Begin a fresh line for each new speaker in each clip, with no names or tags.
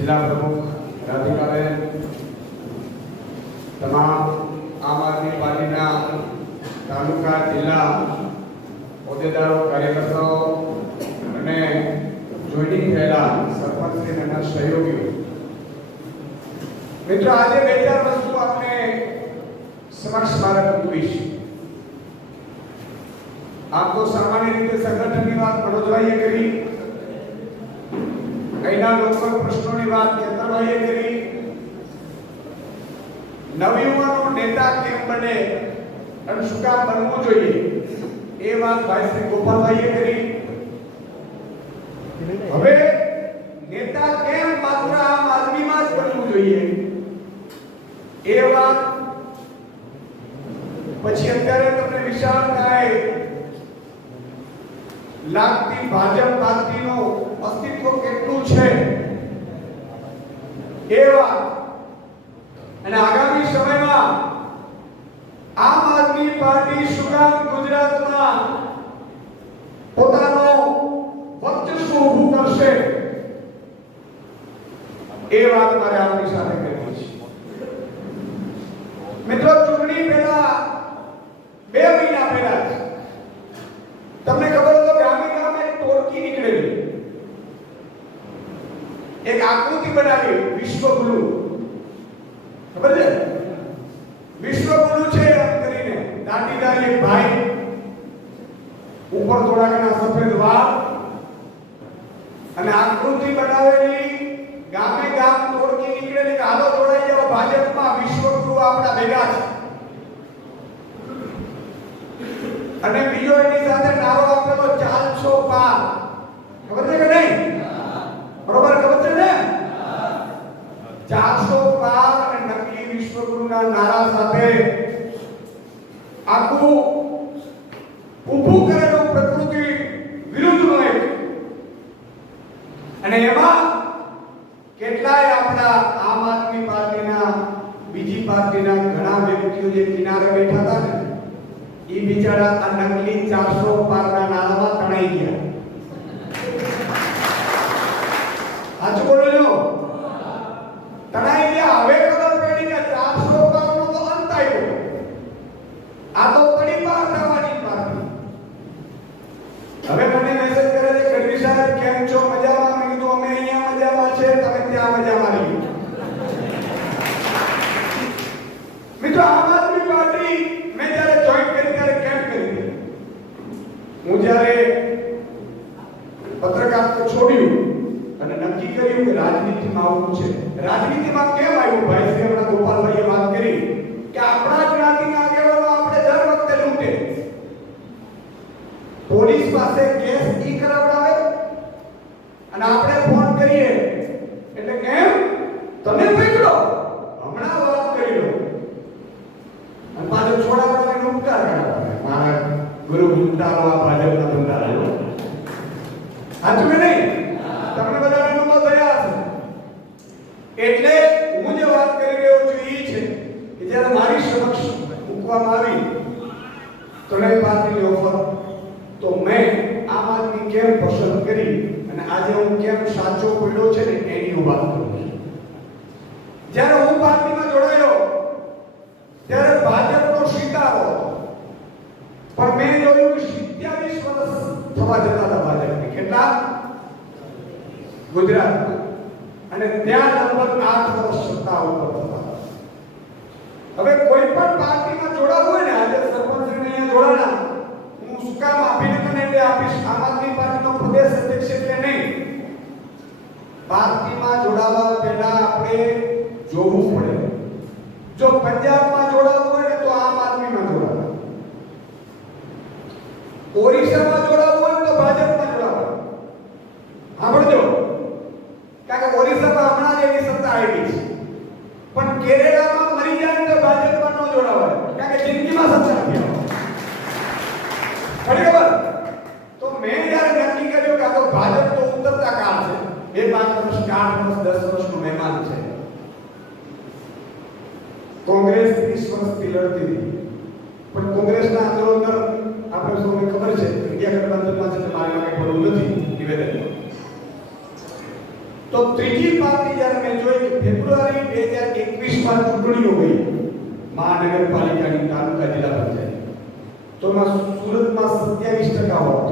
જિલ્લા પ્રમુખ રાધિકાબેન તમામ આમ આદમી પાર્ટીના તાલુકા જિલ્લા હોદ્દેદારો કાર્યકર્તાઓ અને જોઈનિંગ થયેલા સરપંચશ્રી અને એના સહયોગીઓ મિત્રો આજે બે ચાર વસ્તુ આપણે સમક્ષ મારે મૂકવી છે આમ તો સામાન્ય રીતે સંગઠનની વાત મનોજભાઈએ કરી અહીંના લોકલ પ્રશ્નોની વાત કેતનભાઈએ કરી નવયુવાનો નેતા કેમ બને અને શું કામ બનવું જોઈએ? એ વાત ભાઈ શ્રી ગોપાલભાઈએ કરી. હવે નેતા કેમ માત્ર આમ આદમીમાં જ બનવું જોઈએ? એ વાત પછી અત્યારે તમને વિશાળ થાય. લાગતી ભાજપ પાર્ટીનું અસ્તિત્વ કેટલું છે? એ વાત. અને આગામી સમયમાં આમ આદમી પાર્ટી શું ગુજરાતમાં પોતાનો વર્ચસ્વ ઊભું કરશે. એ વાત મારે આપની સાથે કરવી છે મિત્રો ચૂંટણી પહેલા બે મહિના પહેલા જ તમને ખબર હોય તો ગામે ગામે એક ટોળકી નીકળેલી એક આકૃતિ બનાવી, વિશ્વગુરુ. ખબર છે? વિશ્વગુરુ છે એમ કરીને દાંડીદાર એક ભાઈ ઉપર થોડા સફેદ વાળ અને આકૃતિ બનાવેલી, ગામે ગામ તોડકી નીકળે ને હાલો તોડાઈ જાઓ, ભાજપમાં વિશ્વગુરુ આપણા ભેગા છે. અને બીજો એની સાથે નારો આપેલો ચાલશો પાર. ખબર છે કે નહીં? બરોબર ખબર છે ને? ચારસો પાર અને નકલી વિશ્વગુરુના નારા સાથે આખું ઊભું કરેલું પ્રકૃતિ વિરુદ્ધનું એક અને એમાં કેટલાય આપણા આમ આદમી પાર્ટીના, બીજી પાર્ટીના ઘણા વ્યક્તિઓ જે કિનારે બેઠા હતા ને એ બિચારા આ નકલી ચારસો પારના નાણામાં તણાઈ ગયા સાચું બોલો છો તણાઈ ગયા હવે ખબર પડી કે ચારસો પારનો તો અંત આવ્યો આ તો પડી પાર થવાની પાર્ટી હવે મને મેસેજ કરે છે ગઢવી સાહેબ કેમ છો મજામાં, મેં કીધું, અમે અહીંયા મજામાં છે, તમે ત્યાં મજામાં રહી મિત્રો, આમ આદમી પાર્ટી મેં જ્યારે જોઈન કરી, ત્યારે કેમ કરી હું જ્યારે પત્રકારત્વ છોડ્યું અને નક્કી કર્યું કે રાજનીતિમાં આવવું છે. રાજનીતિમાં કેમ આવ્યું? ભાઈ શ્રી આપણા ગોપાલભાઈએ વાત કરી કે આપણા જ્ઞાતિના આગેવાનો આપણે દર વખતે લૂંટે. પોલીસ પાસે કેસ ઈ કરાવડાવે અને આપણે ફોન કરીએ એટલે કેમ તમે પકડો હમણાં વાત કરી લો અને પાછો છોડાવવાનો ઉપકાર કરાવે મારા ગુરુ ગુંડાનો આ ભાજપના બંધારણ સાચું કે નહીં તમને બધાને અનુભવ થયા હશે એટલે હું જે વાત કરી રહ્યો છું એ છે કે જ્યારે મારી સમક્ષ મૂકવામાં આવી ત્રણેય પાર્ટીની ઓફર તો મેં આમ આદમી કેમ પસંદ કરી અને આજે હું કેમ સાચો પડ્યો છે ને એની હું વાત કરું છું. પાર્ટીમાં જોડાયો ત્યારે ભાજપનો સ્વીકારો પણ મેં જોયું કે 27 વર્ષ થવા જતા હતા ભાજપને. કેટલા? ગુજરાત. અને ત્યાં લગભગ આઠ વર્ષ સત્તા ઉપર હવે કોઈ પણ પાર્ટીમાં જોડાવું હોય ને, આજે સરપંચને અહીંયા જોડાણા, હું શું કામ અભિનંદન એટલે આપીશ. આમ આદમી પાર્ટીનો પ્રદેશ અધ્યક્ષ એટલે નહીં. પાર્ટીમાં જોડાવા પહેલા આપણે જોવું પડે. જો પંજાબમાં જોડાવું હોય ને તો આમ આદમીમાં જોડાવું ઓરિસ્સામાં જોડાવું હોય ને તો ભાજપમાં જોડાવું સાંભળજો કારણ કે ઓરિસ્સામાં હમણાં જ એની સત્તા આવી છે પણ કેરેલામાં મરી જાય ને તો ભાજપમાં ન જોડાવાય કારણ કે જિંદગીમાં સત્તા નથી આવતી. ખરી ખબર તો મેં જ્યારે નક્કી કર્યું કે આ તો ભાજપ તો ઉતરતા કાળ છે બે પાંચ વર્ષ કે આઠ વર્ષ દસ વર્ષનું મહેમાન છે કોંગ્રેસ 30 વર્ષથી લડતી હતી પણ કોંગ્રેસના અંદરો અંદર આપણે સૌને ખબર છે ઇન્ડિયા ગઠબંધનમાં છે કે મારી માટે પડવું નથી નિવેદન તો ત્રીજી પાર્ટી જ્યારે મેં જોઈ કે ફેબ્રુઆરી બે હજાર એકવીસમાં ચૂંટણીઓ ગઈ મહાનગરપાલિકાની તાલુકા જિલ્લા પંચાયત તો એમાં સુરતમાં સત્યાવીસ ટકા વોટ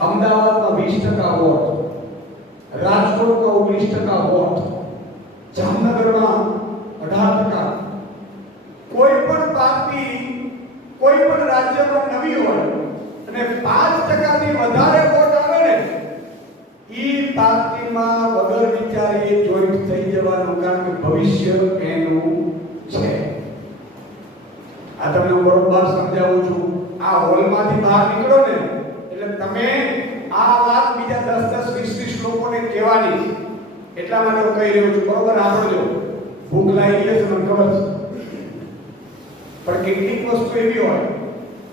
અમદાવાદમાં વીસ ટકા વોટ રાજકોટમાં ઓગણીસ ટકા વોટ જામનગરમાં અઢાર ટકા કોઈ પણ પાર્ટી કોઈ પણ રાજ્યમાં નવી હોય અને પાંચ ટકાથી વધારે વોટ આવે ને ઈ પાર્ટીમાં વગર વિચારે એ જોઈન્ટ થઈ જવાનું કારણ કે ભવિષ્ય એનું છે આ તમને હું બરોબર સમજાવું છું આ હોલમાંથી બહાર નીકળો ને એટલે તમે આ વાત બીજા દસ દસ, વીસ વીસ લોકોને કહેવાની. એટલા માટે હું કહી રહ્યો છું, બરોબર? સાંભળજો ભૂખ લાગી ગઈ છે ખબર છે. પણ કેટલીક વસ્તુ એવી હોય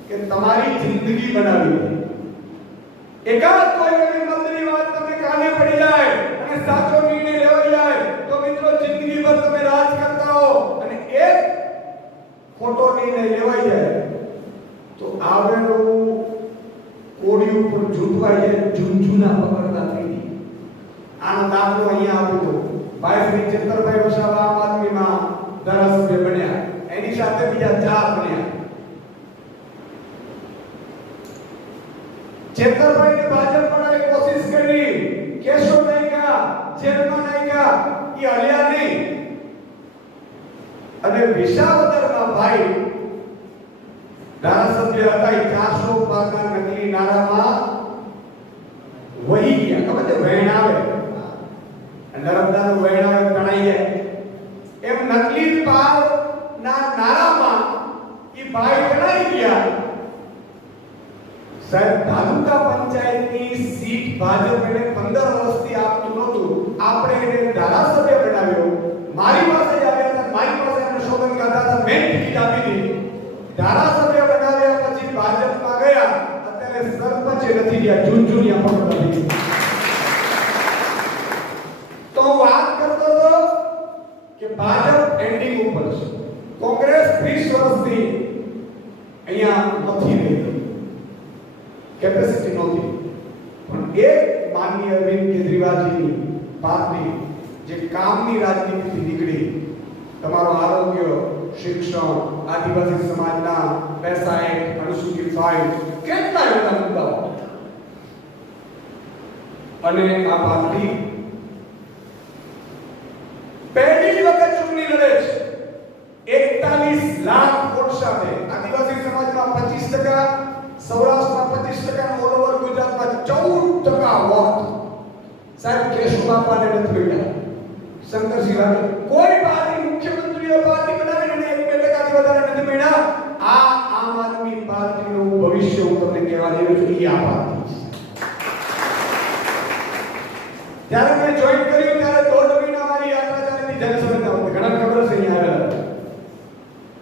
કે તમારી જિંદગી બનાવી હોય એકાદ કોઈ એવી મંદની વાત તમને કાને પડી જાય અને સાચો નિર્ણય લેવાઈ જાય, તો મિત્રો જિંદગીભર તમે રાજ કરતા હો અને એક ખોટો નિર્ણય લેવાઈ જાય. તો આવેલું કોડી ઉપર ઝૂંટવાઈ જાય ઝૂંઝુના પકડતા થઈ આનો દાખલો અહીંયા આપ્યો હતો ભાઈ શ્રી ચંદ્રભાઈ વસાવા આમ આદમીમાં ધારાસભ્ય બન્યા. એની સાથે બીજા ચાર બન્યા. ચેતરભાઈ ને ભાજપ વાળાએ કોશિશ કરી. કેશવ નાયકા જેલમાં નાયકા એ હલ્યા નહીં. અને વિસાવદરમાં ભાઈ ધારાસભ્ય હતા એ ચારસો પારના નકલી નારામાં વહી ગયા ખબર છે વહેણ આવે નર્મદાનું વહેણ આવે તણાઈ જાય એમ નકલી પાર ના નારામાં એ ભાઈ તણાઈ ગયા સાહેબ તાલુકા પંચાયતની સીટ ભાજપ એને 15 વર્ષથી આપતું નહોતું આપણે એને ધારાસભ્ય બનાવ્યો મારી પાસે જ આવ્યા હતા મારી પાસે એમને સોગંદ ખાતા હતા મેં ટિકિટ આપી દીધી ધારાસભ્ય બનાવ્યા પછી ભાજપમાં ગયા અત્યારે સરપંચે નથી રહ્યા ઝુંઝુનિયા પકડવા દીધી તો હું વાત કરતો હતો કે ભાજપ એન્ડિંગ ઉપર છે કોંગ્રેસ 30 વર્ષથી અહીંયા નથી રહી કેપેસિટી નહોતી પણ એક માનનીય અરવિંદ કેજરીવાલજીની પાર્ટી જે કામની રાજનીતિથી નીકળી તમારો આરોગ્ય શિક્ષણ, આદિવાસી સમાજના પૈસા એક્ટ અનુસૂચિત ફાઇવ કેટલા બધા મુદ્દાઓ અને આ પાર્ટી પહેલી વખત ચૂંટણી લડે છે. 41 લાખ વોટ સાથે આદિવાસી સમાજમાં 25 ટકા, સૌરાષ્ટ્રમાં 25 ટકા અને ઓલ ઓવર ગુજરાતમાં 14 ટકા વોટ. સાહેબ, કેશુ બાપાને નથી મળ્યા શંકરસિંહ રાઠોડ કોઈ પાર્ટી મુખ્યમંત્રીઓ પાર્ટી નથી મળ્યા આ આમ આદમી પાર્ટીનું ભવિષ્ય હું તમને કહેવા રહ્યો છું, એ આ પાર્ટી છે. જ્યારે મેં જોઈન કર્યું, ત્યારે દોઢ મહિના મારી યાત્રા ચાલીની જનસંખ્યા ઘણા ખબર છે અહીંયા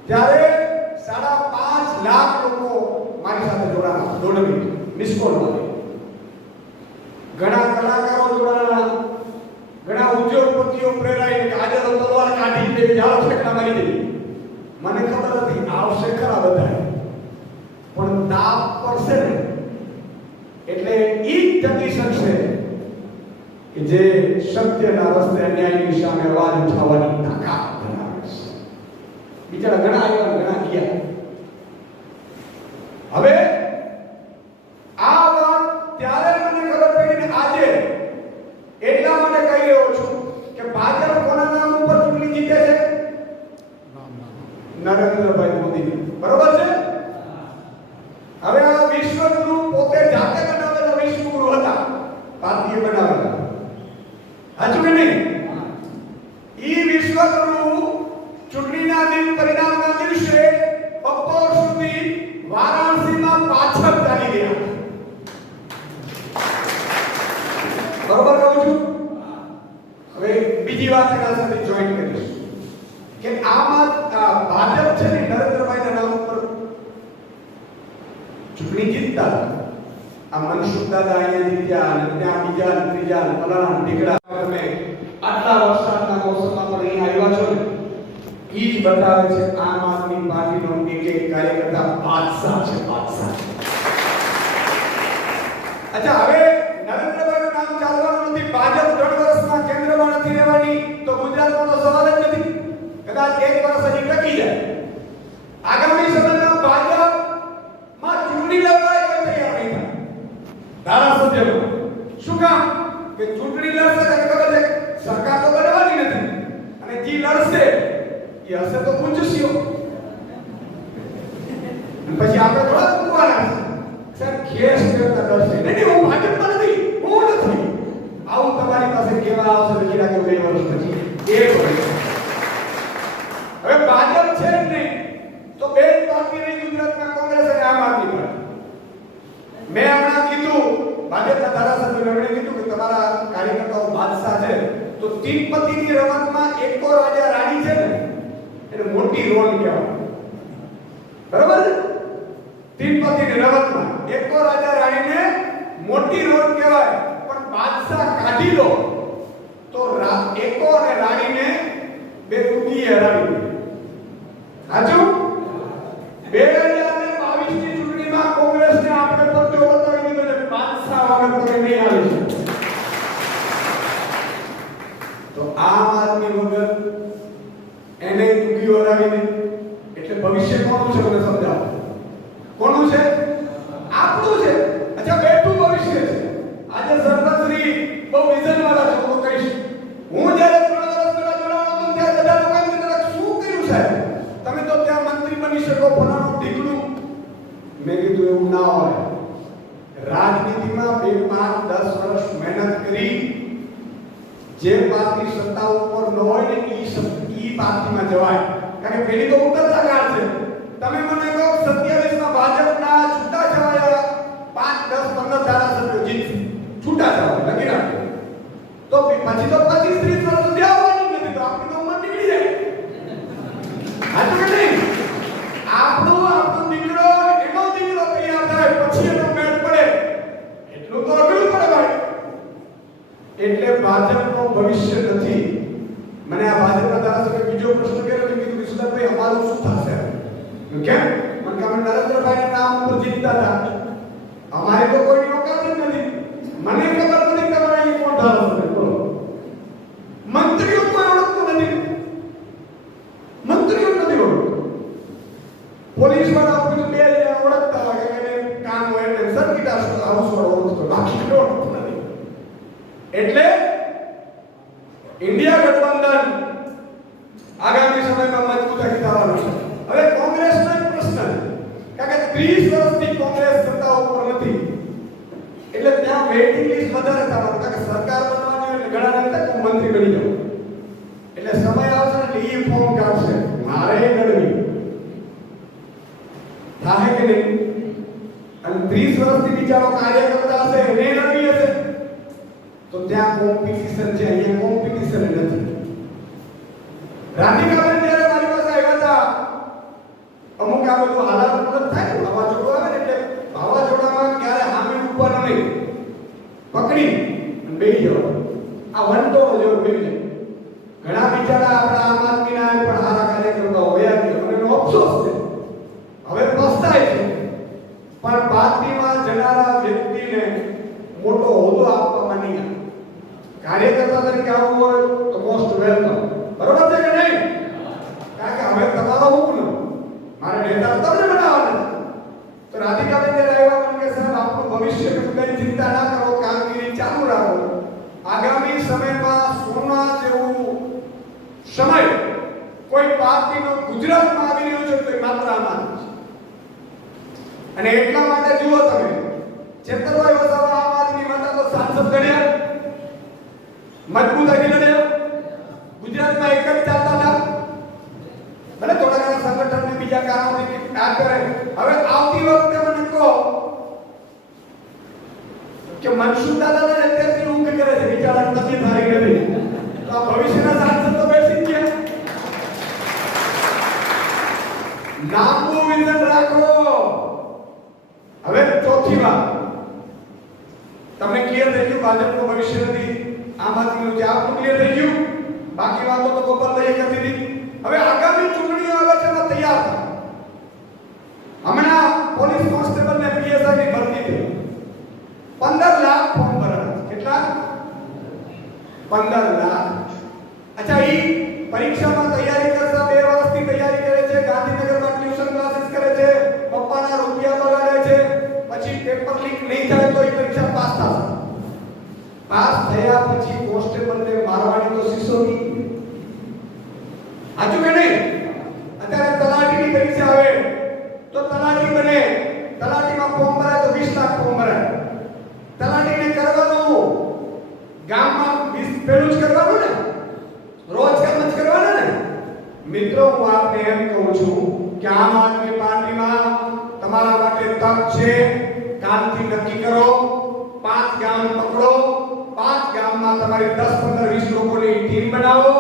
ત્યારે સાડા પાંચ લાખ લોકો મારી સાથે જોડાયા. દોઢ મહિના. મિસ કોલ ઘણા કલાકારો જોડાયા. ઘણા ઉદ્યોગપતિઓ પ્રેરાઈને કે આજે તો તલવાર કાઢી દે જાઓ ઠેકડા મારી દે મને ખબર હતી આવશે ખરા બધા પણ તાપ પડશે ને, એટલે ઈ ટકી શકશે કે જે સત્યના રસ્તે અન્યાયની સામે અવાજ ઉઠાવવાની તાકાત ધરાવે છે. બિચારા ઘણા એવા ઘણા ગયા. હવે આ વાત ત્યારે મને ખબર પડી ને આજે એટલા માટે કહી રહ્યો છું કે ભાજપ કોના નામ ઉપર ચૂંટણી જીતે છે નરેન્દ્રભાઈ મોદી બરોબર છે હવે આ વિશ્વગુરુ પોતે જાતે બનાવેલા વિશ્વગુરુ હતા ભારતીય બનાવેલા હાચું કે નહીં ઈ વિશ્વગુરુ ચૂંટણીના દિન પરિણામના દિવસે બપોર સુધી વારાણસીમાં પાછળ ચાલી ગયા બરોબર કહું છું હવે બીજી વાત એના સાથે જોઈન કરીશ કે આમાં આ ભાજપ છે ને નરેન્દ્રભાઈના નામ ઉપર ચૂંટણી જીતતા હતા. આ મનસુખ દાદા અહીંયા જીત્યા અને ત્યાં બીજા ને ત્રીજા ને ફલાણા ને ઢીકડા તમે આટલા વરસાદના મોસમમાં પણ અહીં આવ્યા છો ને એ જ બતાવે છે આમ આદમી પાર્ટીનો એક એક કાર્યકર્તા બાદશાહ છે, બાદશાહ અચ્છા, હવે નરેન્દ્રભાઈનું નામ ચાલવાનું ભાજપ ત્રણ વર્ષમાં કેન્દ્રમાં નથી રહેવાની તો ગુજરાતમાં તો સવાલ જ નથી. કદાચ એક વર્ષ હજી ટકી જાય. આગામી સમયમાં ભાજપમાં ચૂંટણી લડવા તૈયાર નહીં થાય? ધારાસભ્યમાં શું કામ? કે ચૂંટણી લડશે તો ખબર છે સરકાર તો બનવાની નથી અને જે લડશે. એ હશે તો પૂછશો. પછી આપણે થોડા મૂકવાના સર ખેસ કરતા ડરશે નહીં નહીં, હું ભાજપમાં નથી. હું નથી. આવું તમારી પાસે કેવા આવશે લખી રાખજો બે વર્ષ પછી. એક વર્ષ હવે ભાજપ છે જ નહીં તો બે જ બાકી રહી ગુજરાતમાં કોંગ્રેસ અને આમ આદમી પાર્ટી મેં હમણાં કીધું ભાજપના ધારાસભ્ય એમણે કીધું કે તમારા કાર્યકર્તાઓ બાદશાહ છે તો તીનપતિની રમતમાં એકો રાજા રાણી છે ને એને મોટી રોલ કહેવાય બરાબર? છે તીનપતિની રમતમાં એકો રાજા રાણીને મોટી રોડ કહેવાય, પણ બાદશાહ કાઢી લો. તો એકો અને રાણીને બે ઉગી હરાવી. સાચું? બે હજાર ને બાવીસની ચૂંટણીમાં કોંગ્રેસને આપણે પરચો બતાવી દીધો તમે નહીં આવી તો આમ આદમી વગર એને ઉગી હરાવીને અને એટલા માટે જુઓ તમે છેતરભાઈ વસાવા આમ આદમી માતા તો સાંસદ ગણ્યા. મજબૂતાઈથી લડ્યા ગુજરાતમાં એક જ ચાલતા હતા. ભલે થોડા ઘણા સંગઠન ને બીજા કારણોથી આ કરે. હવે આવતી વખતે મને કહો કે મનસુખ દાદાને તમને ક્લિયર થઈ ગયું ભાજપનું ભવિષ્ય નથી? આમ આદમીનું જે આપણું ક્લિયર થઈ ગયું? બાકી વાતો તો ગોપાલભાઈએ કરી દીધી હવે આગામી ચૂંટણી આવે છે એમાં તૈયાર થાઓ હમણાં પોલીસ કોન્સ્ટેબલ ને પીએસઆઈ ની ભરતી થઈ. 15 લાખ ફોર્મ ભરાયા કેટલા? 15 લાખ. અચ્છા, ઈ પરીક્ષામાં તૈયારી કરતા પાસ થયા પછી કોન્સ્ટેબલને મારવાની કોશિશો હતી આજુ તમારી 10 15 20 લોકોની ટીમ બનાવો.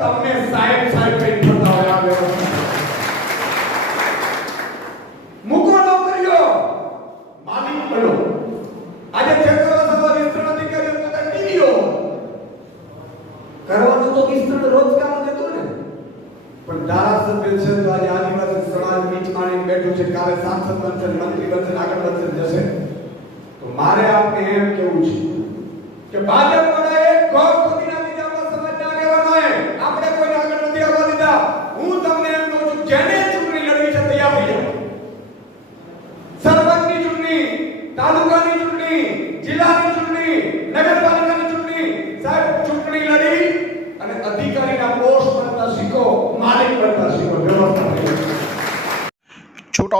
tenta